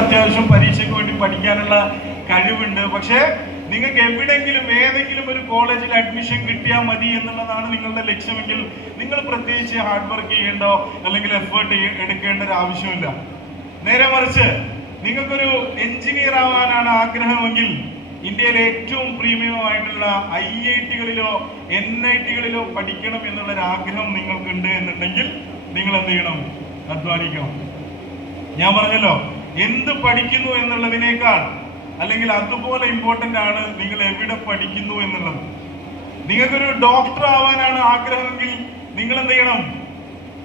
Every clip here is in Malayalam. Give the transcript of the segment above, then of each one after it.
അത്യാവശ്യം പരീക്ഷയ്ക്ക് വേണ്ടി പഠിക്കാനുള്ള കഴിവുണ്ട്. പക്ഷേ നിങ്ങൾക്ക് എവിടെങ്കിലും ഏതെങ്കിലും ഒരു കോളേജിൽ അഡ്മിഷൻ കിട്ടിയാൽ മതി എന്നുള്ളതാണ് നിങ്ങളുടെ ലക്ഷ്യമെങ്കിൽ നിങ്ങൾ പ്രത്യേകിച്ച് ഹാർഡ് വർക്ക് ചെയ്യേണ്ടോ അല്ലെങ്കിൽ എഫേർട്ട് എടുക്കേണ്ട ഒരു ആവശ്യമില്ല. നേരെ മറിച്ച് നിങ്ങൾക്കൊരു എഞ്ചിനീയർ ആവാനാണ് ആഗ്രഹമെങ്കിൽ ഇന്ത്യയിലെ ഏറ്റവും പ്രീമിയം ആയിട്ടുള്ള IIT-കളിലോ NIT-കളിലോ പഠിക്കണം എന്നുള്ളൊരു ആഗ്രഹം നിങ്ങൾക്കുണ്ട് എന്നുണ്ടെങ്കിൽ നിങ്ങൾ എന്ത് ചെയ്യണം? അധ്വാനിക്കണം. ഞാൻ പറഞ്ഞല്ലോ, എന്ത് പഠിക്കുന്നു എന്നുള്ളതിനേക്കാൾ അല്ലെങ്കിൽ അതുപോലെ ഇമ്പോർട്ടൻ്റ് ആണ് നിങ്ങൾ എവിടെ പഠിക്കുന്നു എന്നുള്ളത്. നിങ്ങൾക്കൊരു ഡോക്ടർ ആവാനാണ് ആഗ്രഹമെങ്കിൽ നിങ്ങൾ എന്ത് ചെയ്യണം?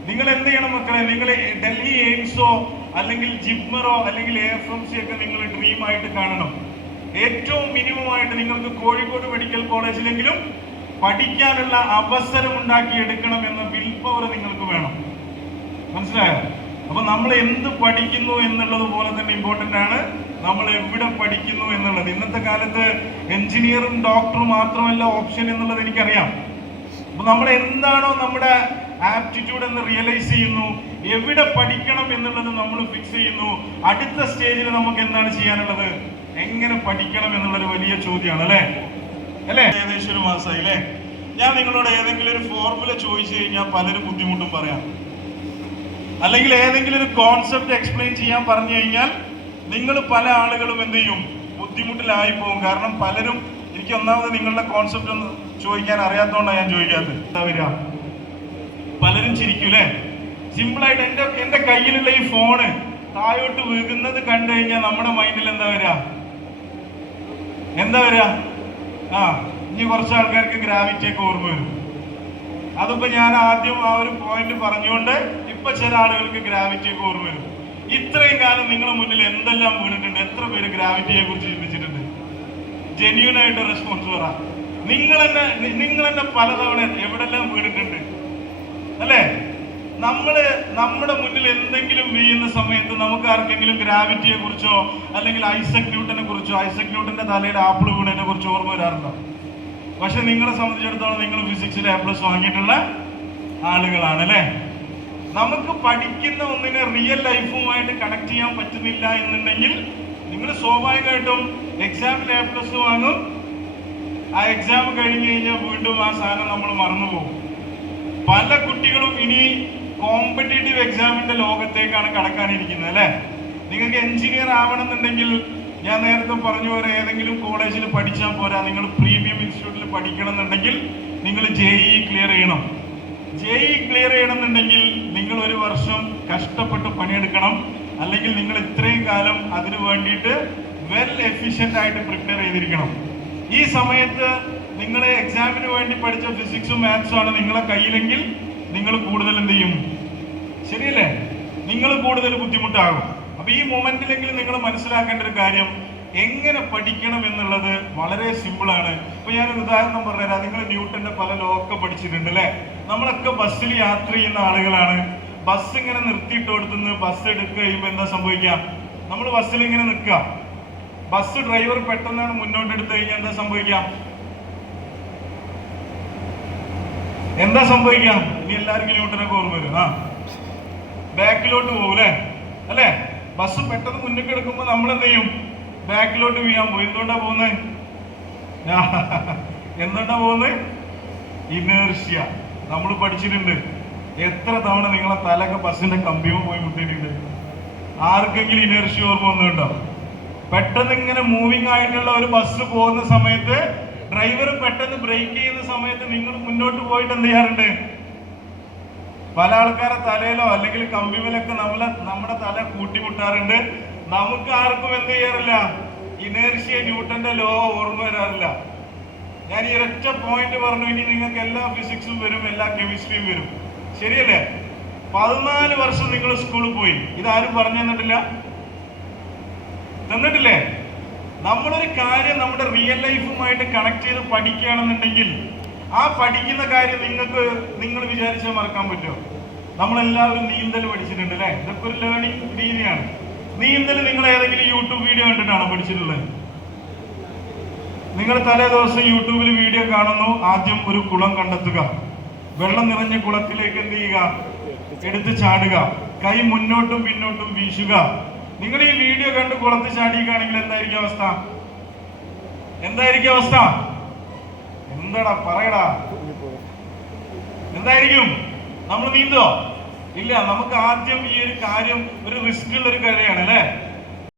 നിങ്ങൾ എന്ത് ചെയ്യണം മക്കളെ? നിങ്ങൾ ഡൽഹി എയിംസോ അല്ലെങ്കിൽ ജിപ്മറോ അല്ലെങ്കിൽ AFMC ഒക്കെ നിങ്ങൾ ഡ്രീമായിട്ട് കാണണം. ഏറ്റവും മിനിമം ആയിട്ട് നിങ്ങൾക്ക് കോഴിക്കോട് മെഡിക്കൽ കോളേജിലെങ്കിലും പഠിക്കാനുള്ള അവസരം ഉണ്ടാക്കിയെടുക്കണം എന്ന വിൽ പവർ നിങ്ങൾക്ക് വേണം. മനസ്സിലായോ? അപ്പൊ നമ്മൾ എന്ത് പഠിക്കുന്നു എന്നുള്ളത് പോലെ തന്നെ ഇമ്പോർട്ടൻ്റ് ആണ് നമ്മൾ എവിടെ പഠിക്കുന്നു എന്നുള്ളത്. ഇന്നത്തെ കാലത്ത് എഞ്ചിനീയറും ഡോക്ടറും മാത്രമല്ല ഓപ്ഷൻ എന്നുള്ളത് എനിക്കറിയാം. അപ്പൊ നമ്മൾ എന്താണോ നമ്മുടെ ആപ്റ്റിറ്റ്യൂഡ് എന്ന് റിയലൈസ് ചെയ്യുന്നു, എവിടെ പഠിക്കണം എന്നുള്ളത് നമ്മൾ ഫിക്സ് ചെയ്യുന്നു. അടുത്ത സ്റ്റേജിൽ നമുക്ക് എന്താണ് ചെയ്യാനുള്ളത്? എങ്ങനെ പഠിക്കണം എന്നുള്ളൊരു വലിയ ചോദ്യമാണ് അല്ലേ? ഏകദേശം ഒരു മാസമായി അല്ലേ? ഞാൻ നിങ്ങളോട് ഏതെങ്കിലും ഒരു ഫോർമുല ചോദിച്ചു കഴിഞ്ഞാൽ പലരും ബുദ്ധിമുട്ടും പറയാം. അല്ലെങ്കിൽ ഏതെങ്കിലും ഒരു കോൺസെപ്റ്റ് എക്സ്പ്ലെയിൻ ചെയ്യാൻ പറഞ്ഞു കഴിഞ്ഞാൽ നിങ്ങൾ പല ആളുകളും എന്ത് ചെയ്യും? ബുദ്ധിമുട്ടിലായി പോകും. കാരണം പലരും എനിക്ക് ഒന്നാമത് നിങ്ങളുടെ കോൺസെപ്റ്റ് ഒന്ന് ചോദിക്കാൻ അറിയാത്തതുകൊണ്ടാണ് ഞാൻ ചോദിക്കാത്തത്. എന്താ വരിക? പലരും ചിരിക്കും അല്ലേ? സിമ്പിളായിട്ട് എൻ്റെ കയ്യിലുള്ള ഈ ഫോണ് താഴോട്ട് വീഴുന്നത് കണ്ടു കഴിഞ്ഞാൽ നമ്മുടെ മൈൻഡിൽ എന്താ വരിക? ഇനി കുറച്ച് ആൾക്കാർക്ക് ഗ്രാവിറ്റിയൊക്കെ ഓർമ്മ വരും. അതിപ്പോ ഞാൻ ആദ്യം ആ ഒരു പോയിന്റ് പറഞ്ഞുകൊണ്ട് ഇപ്പൊ ചില ആളുകൾക്ക് ഗ്രാവിറ്റിയൊക്കെ ഓർമ്മ വരും. ഇത്രയും കാലം നിങ്ങളുടെ മുന്നിൽ എന്തെല്ലാം വീണിട്ടുണ്ട്? എത്ര പേര് ഗ്രാവിറ്റിയെ കുറിച്ച് ചിന്തിച്ചിട്ടുണ്ട്? ജെന്യൂൻ ആയിട്ട് റെസ്പോൺസ് പറ. നിങ്ങൾ തന്നെ പലതവണ എവിടെല്ലാം വീണിട്ടുണ്ട് അല്ലേ? നമ്മുടെ മുന്നിൽ എന്തെങ്കിലും വീഴുന്ന സമയത്ത് നമുക്ക് ആർക്കെങ്കിലും ഗ്രാവിറ്റിയെ കുറിച്ചോ അല്ലെങ്കിൽ ഐസക് ന്യൂട്ടന്റെ തലയിൽ ആപ്പിൾ വീണതിനെ കുറിച്ച് ഓർമ്മ വരാറുണ്ടോ? പക്ഷെ നിങ്ങളെ സംബന്ധിച്ചിടത്തോളം നിങ്ങൾ ഫിസിക്സിൽ A+ വാങ്ങിയിട്ടുള്ള ആളുകളാണ് അല്ലേ? നമുക്ക് പഠിക്കുന്ന ഒന്നിനെ റിയൽ ലൈഫുമായിട്ട് കണക്ട് ചെയ്യാൻ പറ്റുന്നില്ല എന്നുണ്ടെങ്കിൽ നിങ്ങൾ സ്വാഭാവികമായിട്ടും എക്സാമിൽ A+ വാങ്ങും. ആ എക്സാം കഴിഞ്ഞ് കഴിഞ്ഞാൽ വീണ്ടും ആ സാധനം നമ്മൾ മറന്നുപോകും. പല കുട്ടികളും ഇനി കോമ്പറ്റേറ്റീവ് എക്സാമിന്റെ ലോകത്തേക്കാണ് കടക്കാനിരിക്കുന്നത് അല്ലേ? നിങ്ങൾക്ക് എഞ്ചിനീയർ ആവണമെന്നുണ്ടെങ്കിൽ ഞാൻ നേരത്തെ പറഞ്ഞു പോലെ ഏതെങ്കിലും കോളേജിൽ പഠിച്ചാൽ പോരാ. നിങ്ങൾ പ്രീമിയം ഇൻസ്റ്റിറ്റ്യൂട്ടിൽ പഠിക്കണം എന്നുണ്ടെങ്കിൽ നിങ്ങൾ JEE ക്ലിയർ ചെയ്യണം. JEE ക്ലിയർ ചെയ്യണമെന്നുണ്ടെങ്കിൽ നിങ്ങൾ ഒരു വർഷം കഷ്ടപ്പെട്ട് പണിയെടുക്കണം. അല്ലെങ്കിൽ നിങ്ങൾ ഇത്രയും കാലം അതിനു വേണ്ടിയിട്ട് വെൽ എഫിഷ്യൻ്റ് ആയിട്ട് പ്രിപ്പയർ ചെയ്തിരിക്കണം. ഈ സമയത്ത് നിങ്ങൾ എക്സാമിന് വേണ്ടി പഠിച്ച ഫിസിക്സും മാത്സും ആണ് നിങ്ങളെ കയ്യിലെങ്കിൽ നിങ്ങൾ കൂടുതൽ എന്ത് ചെയ്യും? ശരിയല്ലേ? നിങ്ങൾ കൂടുതൽ ബുദ്ധിമുട്ടാകും. അപ്പൊ ഈ മൊമെന്റിലെങ്കിലും നിങ്ങൾ മനസ്സിലാക്കേണ്ട ഒരു കാര്യം, എങ്ങനെ പഠിക്കണം എന്നുള്ളത് വളരെ സിമ്പിളാണ്. ഇപ്പൊ ഞാനൊരു ഉദാഹരണം പറഞ്ഞുതരാം. നിങ്ങൾ ന്യൂട്ടന്റെ പല ലോ ഒക്കെ പഠിച്ചിട്ടുണ്ട് അല്ലേ? നമ്മളൊക്കെ ബസ്സിൽ യാത്ര ചെയ്യുന്ന ആളുകളാണ്. ബസ് ഇങ്ങനെ നിർത്തിയിട്ട് കൊടുത്തുനിന്ന് ബസ് എടുക്കുക കഴിയുമ്പോൾ എന്താ സംഭവിക്കുക? നമ്മൾ ബസ്സിൽ ഇങ്ങനെ നിൽക്കുക. ബസ് ഡ്രൈവർ പെട്ടെന്നാണ് മുന്നോട്ട് എടുത്തു കഴിഞ്ഞാൽ എന്താ സംഭവിക്കുക? ഇനി എല്ലാവർക്കും ന്യൂട്ടനൊക്കെ ഓർമ്മ വരും. ബാക്കിലോട്ട് പോകും അല്ലേ? ബസ് പെട്ടെന്ന് മുന്നിൽ എടുക്കുമ്പോൾ നമ്മൾ എന്ത് ചെയ്യും? ബാക്കിലോട്ട് വീഴാൻ പോകും. എന്തുകൊണ്ടാ പോകുന്നത്? ഇനേർഷ്യ. നമ്മൾ പഠിച്ചിട്ടുണ്ട്. എത്ര തവണ നിങ്ങളെ തലൊക്കെ ബസ്സിന്റെ കമ്പിയും പോയി മുട്ടിയിട്ടുണ്ട്? ആർക്കെങ്കിലും ഇനേർഷ്യ ഓർമ്മ ഒന്നുണ്ടോ? പെട്ടെന്ന് ഇങ്ങനെ മൂവിങ് ആയിട്ടുള്ള ഒരു ബസ് പോകുന്ന സമയത്ത് ഡ്രൈവർ പെട്ടെന്ന് ബ്രേക്ക് ചെയ്യുന്ന സമയത്ത് നിങ്ങൾ മുന്നോട്ട് പോയിട്ട് എന്ത് ചെയ്യാറുണ്ട്? പല ആൾക്കാരെ തലയിലോ അല്ലെങ്കിൽ കമ്പിമേലൊക്കെ നമ്മുടെ തല കൂട്ടിമുട്ടാറുണ്ട്. നമുക്ക് ആർക്കും എന്ത് ചെയ്യാറില്ല? ഇനേർഷ്യ ന്യൂട്ടന്റെ ലോ ഓർമ്മ വരാറില്ല. ഞാൻ ഈ ഒരൊറ്റ പോയിന്റ് പറഞ്ഞു. ഇനി നിങ്ങൾക്ക് എല്ലാ ഫിസിക്സും വരും, എല്ലാ കെമിസ്ട്രിയും വരും. ശരിയല്ലേ? 14 വർഷം നിങ്ങൾ സ്കൂളിൽ പോയി. ഇതാരും പറഞ്ഞു തന്നിട്ടില്ലേ? നമ്മളൊരു കാര്യം നമ്മുടെ റിയൽ ലൈഫുമായിട്ട് കണക്ട് ചെയ്ത് പഠിക്കുകയാണെന്നുണ്ടെങ്കിൽ ആ പഠിക്കുന്ന കാര്യം നിങ്ങൾ വിചാരിച്ചാൽ മറക്കാൻ പറ്റുമോ? നമ്മളെല്ലാവരും നീന്തൽ പഠിച്ചിട്ടുണ്ട് അല്ലേ? ഇതൊക്കെ ഒരു ലേണിംഗ് രീതിയാണ്. നീന്തൽ നിങ്ങൾ ഏതെങ്കിലും യൂട്യൂബ് വീഡിയോ കണ്ടിട്ടാണോ പഠിച്ചിട്ടുള്ളത്? നിങ്ങൾ തലേ ദിവസം യൂട്യൂബിൽ വീഡിയോ കാണുന്നു. ആദ്യം ഒരു കുളം കണ്ടെത്തുക. വെള്ളം നിറഞ്ഞ കുളത്തിലേക്ക് എന്ത് ചെയ്യുക? എടുത്ത് ചാടുക. കൈ മുന്നോട്ടും പിന്നോട്ടും വീശുക. നിങ്ങൾ ഈ വീഡിയോ കണ്ട് കുളത്ത് ചാടിക്കുകയാണെങ്കിൽ എന്തായിരിക്കും അവസ്ഥ? എന്തായിരിക്കും അവസ്ഥ? എന്താടാ പറയടാ, എന്തായിരിക്കും? നമ്മൾ നീന്തോ? ഇല്ല. നമുക്ക് ആദ്യം ഈ ഒരു കാര്യം ഒരു റിസ്ക് ഉള്ള ഒരു കാര്യമാണ് അല്ലേ?